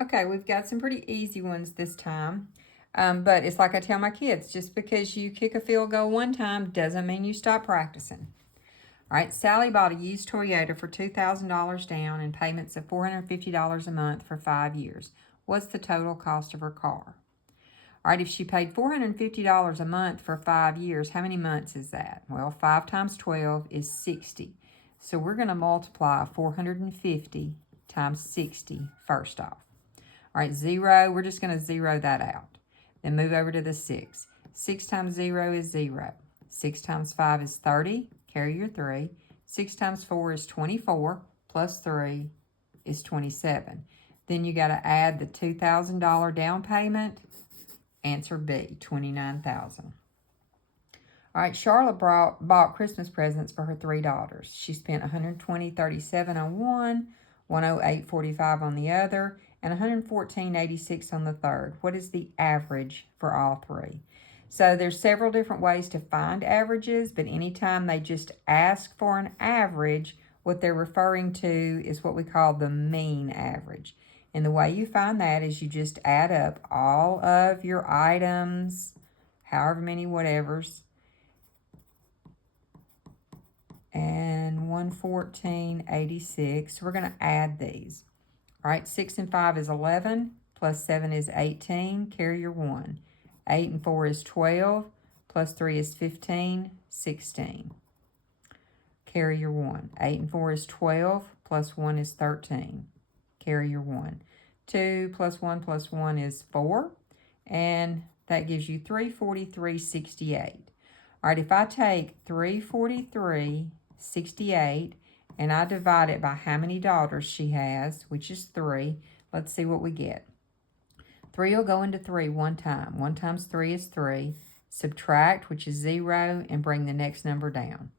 Okay, we've got some pretty easy ones this time. But it's like I tell my kids, just because you kick a field goal one time doesn't mean you stop practicing. All right, Sally bought a used Toyota for $2,000 down and payments of $450 a month for 5 years. What's the total cost of her car? All right, if she paid $450 a month for 5 years, how many months is that? Well, 5 times 12 is 60. So we're going to multiply 450 times 60 first off. All right, 0, we're just going to zero that out. Then move over to the 6. 6 times 0 is 0. 6 times 5 is 30. Carry your 3. 6 times 4 is 24. Plus 3 is 27. Then you got to add the $2,000 down payment. Answer B, $29,000. All right, Charlotte bought Christmas presents for her 3 daughters. She spent $120.37 on one, $108.45 on the other, and $114.86 on the third. What is the average for all 3? So there's several different ways to find averages, but anytime they just ask for an average, what they're referring to is what we call the mean average. And the way you find that is you just add up all of your items, however many whatevers, and 114.86. We're going to add these. All right, 6 and 5 is 11, plus 7 is 18. Carry your 1. 8 and 4 is 12, plus 3 is 15, 16. Carry your 1. 8 and 4 is 12, plus 1 is 13. Carry your 1. 2 plus 1 is 4, and that gives you 343.68. All right, if I take 343.68 and I divide it by how many daughters she has, which is 3, let's see what we get. 3 will go into 3 one time. 1 times 3 is 3. Subtract, which is 0, and bring the next number down.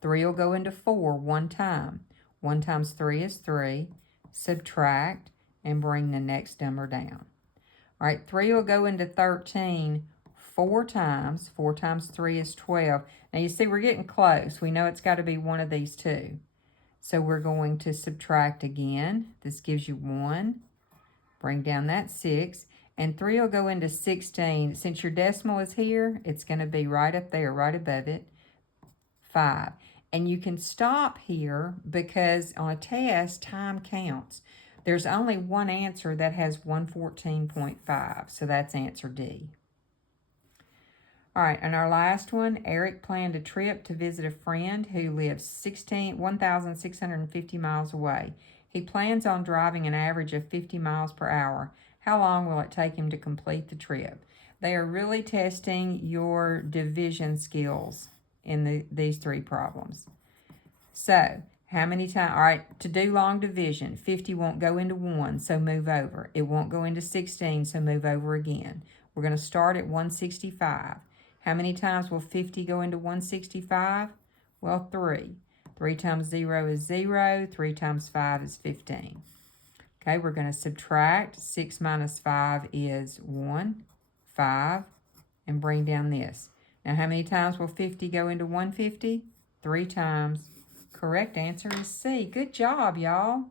3 will go into 4 one time. 1 times 3 is 3. Subtract, and bring the next number down. All right, 3 will go into 13 4 times. 4 times 3 is 12. Now, you see, we're getting close. We know it's got to be one of these two. So we're going to subtract again. This gives you 1. Bring down that 6. And 3 will go into 16. Since your decimal is here, it's going to be right up there, right above it. 5. And you can stop here because on a test, time counts. There's only one answer that has 114.5, so that's answer D. All right, and our last one, Eric planned a trip to visit a friend who lives 1,650 miles away. He plans on driving an average of 50 miles per hour. How long will it take him to complete the trip? They are really testing your division skills in these 3 problems. So, how many times? All right, to do long division, 50 won't go into 1, so move over. It won't go into 16, so move over again. We're going to start at 165. How many times will 50 go into 165? Well, 3. 3 times 0 is 0. 3 times 5 is 15. Okay, we're going to subtract. 6 minus 5 is 1, 5, and bring down this. Now, how many times will 50 go into 150? 3 times. Correct answer is C. Good job, y'all.